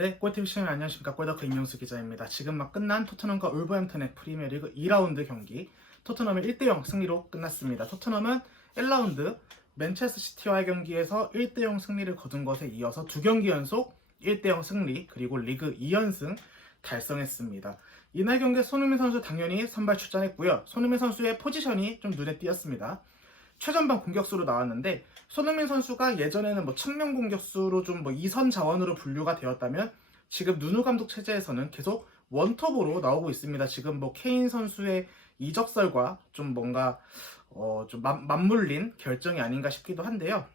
네, 꼴TV 시청자 안녕하십니까. 꼴더크 임명수 기자입니다. 지금 막 끝난 토트넘과 울버햄튼의 프리미어리그 2라운드 경기 토트넘의 1대0 승리로 끝났습니다. 토트넘은 1라운드 맨체스터 시티와의 경기에서 1대0 승리를 거둔 것에 이어서 두 경기 연속 1대0 승리 그리고 리그 2연승 달성했습니다. 이날 경기에 손흥민 선수 당연히 선발 출전했고요. 손흥민 선수의 포지션이 좀 눈에 띄었습니다. 최전방 공격수로 나왔는데 손흥민 선수가 예전에는 뭐 측면 공격수로 좀 뭐 이선 자원으로 분류가 되었다면 지금 누누 감독 체제에서는 계속 원톱으로 나오고 있습니다. 지금 뭐 케인 선수의 이적설과 좀 뭔가 어 좀 맞물린 결정이 아닌가 싶기도 한데요.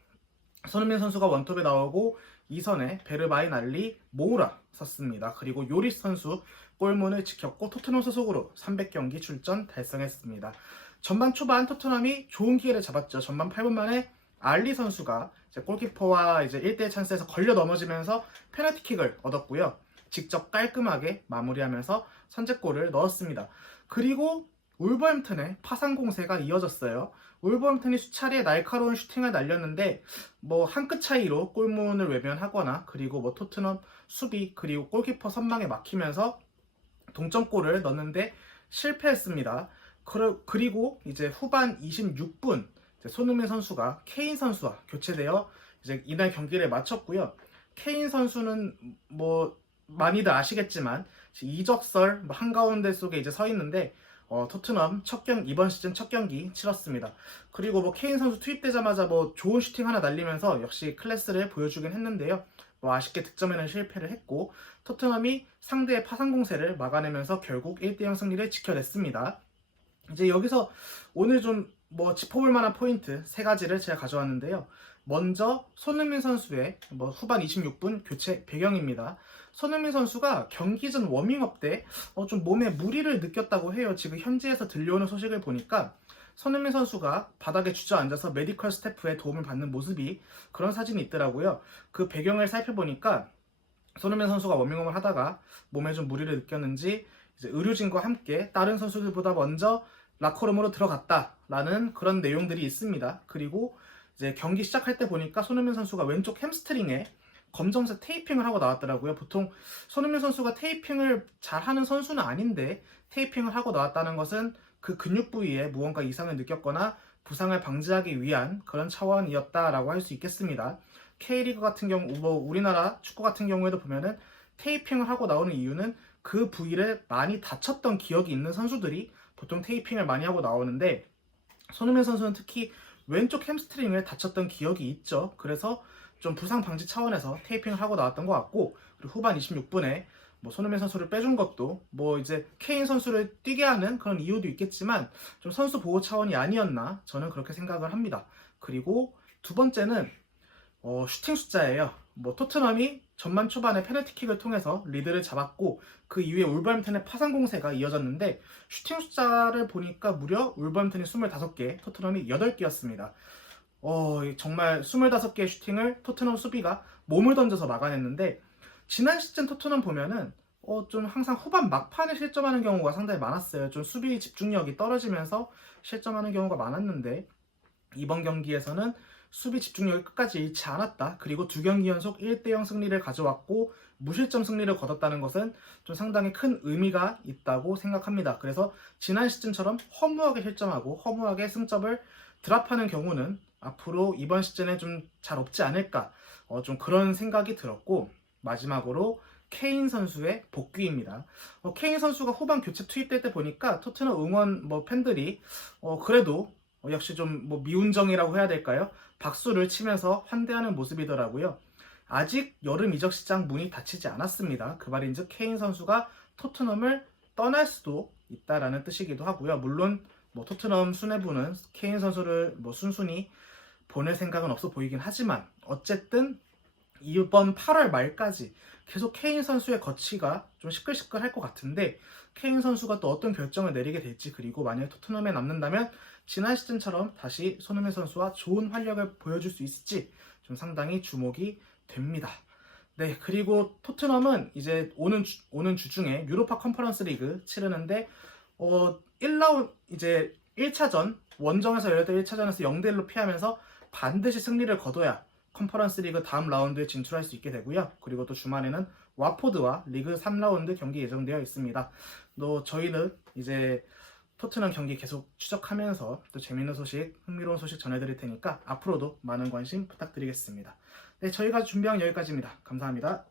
손흥민 선수가 원톱에 나오고 이선에 베르바인 알리 모우라 섰습니다. 그리고 요리스 선수 골문을 지켰고 토트넘 소속으로 300경기 출전 달성했습니다. 전반 초반 토트넘이 좋은 기회를 잡았죠. 전반 8분 만에 알리 선수가 이제 골키퍼와 이제 1대1 찬스에서 걸려 넘어지면서 페널티킥을 얻었고요. 직접 깔끔하게 마무리하면서 선제골을 넣었습니다. 그리고 울버햄튼의 파상 공세가 이어졌어요. 울버햄튼이 수차례 날카로운 슈팅을 날렸는데 뭐 한 끗 차이로 골문을 외면하거나 그리고 뭐 토트넘 수비 그리고 골키퍼 선망에 막히면서 동점골을 넣는데 실패했습니다. 그리고 이제 후반 26분 손흥민 선수가 케인 선수와 교체되어 이제 이날 경기를 마쳤고요. 케인 선수는 뭐 많이들 아시겠지만 이적설 뭐 한가운데 속에 이제 서 있는데 어, 토트넘 첫 경, 이번 시즌 첫 경기 치렀습니다. 그리고 뭐 케인 선수 투입되자마자 뭐 좋은 슈팅 하나 날리면서 역시 클래스를 보여주긴 했는데요. 뭐 아쉽게 득점에는 실패를 했고 토트넘이 상대의 파상 공세를 막아내면서 결국 1대0 승리를 지켜냈습니다. 이제 여기서 오늘 좀 뭐 짚어볼 만한 포인트 세 가지를 제가 가져왔는데요. 먼저 손흥민 선수의 뭐 후반 26분 교체 배경입니다. 손흥민 선수가 경기 전 워밍업 때 어, 좀 몸에 무리를 느꼈다고 해요. 지금 현지에서 들려오는 소식을 보니까 손흥민 선수가 바닥에 주저앉아서 메디컬 스태프의 도움을 받는 모습이 그런 사진이 있더라고요. 그 배경을 살펴보니까 손흥민 선수가 워밍업을 하다가 몸에 좀 무리를 느꼈는지 이제 의료진과 함께 다른 선수들보다 먼저 라커룸으로 들어갔다라는 그런 내용들이 있습니다. 그리고 이제 경기 시작할 때 보니까 손흥민 선수가 왼쪽 햄스트링에 검정색 테이핑을 하고 나왔더라고요. 보통 손흥민 선수가 테이핑을 잘하는 선수는 아닌데 테이핑을 하고 나왔다는 것은 그 근육 부위에 무언가 이상을 느꼈거나 부상을 방지하기 위한 그런 차원이었다라고 할 수 있겠습니다. K리그 같은 경우, 뭐 우리나라 축구 같은 경우에도 보면은 테이핑을 하고 나오는 이유는 그 부위를 많이 다쳤던 기억이 있는 선수들이 보통 테이핑을 많이 하고 나오는데 손흥민 선수는 특히 왼쪽 햄스트링을 다쳤던 기억이 있죠. 그래서 좀 부상 방지 차원에서 테이핑을 하고 나왔던 것 같고 그리고 후반 26분에 뭐 손흥민 선수를 빼준 것도 뭐 이제 케인 선수를 뛰게 하는 그런 이유도 있겠지만 좀 선수 보호 차원이 아니었나 저는 그렇게 생각을 합니다. 그리고 두 번째는 어, 슈팅 숫자예요. 뭐 토트넘이 전반 초반에 페널티킥을 통해서 리드를 잡았고 그 이후에 울버햄튼의 파상 공세가 이어졌는데 슈팅 숫자를 보니까 무려 울버햄튼이 25개, 토트넘이 8개였습니다. 어, 정말 25개의 슈팅을 토트넘 수비가 몸을 던져서 막아냈는데 지난 시즌 토트넘 보면은 어, 좀 항상 후반 막판에 실점하는 경우가 상당히 많았어요. 좀 수비 집중력이 떨어지면서 실점하는 경우가 많았는데 이번 경기에서는 수비 집중력이 끝까지 잃지 않았다. 그리고 두 경기 연속 1대0 승리를 가져왔고 무실점 승리를 거뒀다는 것은 좀 상당히 큰 의미가 있다고 생각합니다. 그래서 지난 시즌처럼 허무하게 실점하고 허무하게 승점을 드랍하는 경우는 앞으로 이번 시즌에 좀 잘 없지 않을까 어, 좀 그런 생각이 들었고 마지막으로 케인 선수의 복귀입니다. 어, 케인 선수가 후반 교체 투입될 때 보니까 토트넘 응원 뭐 팬들이 어, 그래도 어, 역시 좀 뭐 미운정이라고 해야 될까요? 박수를 치면서 환대하는 모습이더라고요. 아직 여름 이적 시장 문이 닫히지 않았습니다. 그 말인즉 케인 선수가 토트넘을 떠날 수도 있다라는 뜻이기도 하고요. 물론 뭐 토트넘 수뇌부는 케인 선수를 뭐 순순히 보낼 생각은 없어 보이긴 하지만 어쨌든 이번 8월 말까지 계속 케인 선수의 거치가 좀 시끌시끌할 것 같은데 케인 선수가 또 어떤 결정을 내리게 될지 그리고 만약에 토트넘에 남는다면 지난 시즌처럼 다시 손흥민 선수와 좋은 활약을 보여줄 수 있을지 좀 상당히 주목이 됩니다. 네, 그리고 토트넘은 이제 오는 주, 오는 주 중에 유로파 컨퍼런스 리그 치르는데 어 1라운 이제 1차전 원정에서 열렸던 1차전에서 0대 1로 피하면서 반드시 승리를 거둬야 컨퍼런스 리그 다음 라운드에 진출할 수 있게 되고요. 그리고 또 주말에는 와포드와 리그 3라운드 경기 예정되어 있습니다. 또 저희는 이제 토트넘 경기 계속 추적하면서 또 재밌는 소식, 흥미로운 소식 전해드릴 테니까 앞으로도 많은 관심 부탁드리겠습니다. 네, 저희가 준비한 여기까지입니다. 감사합니다.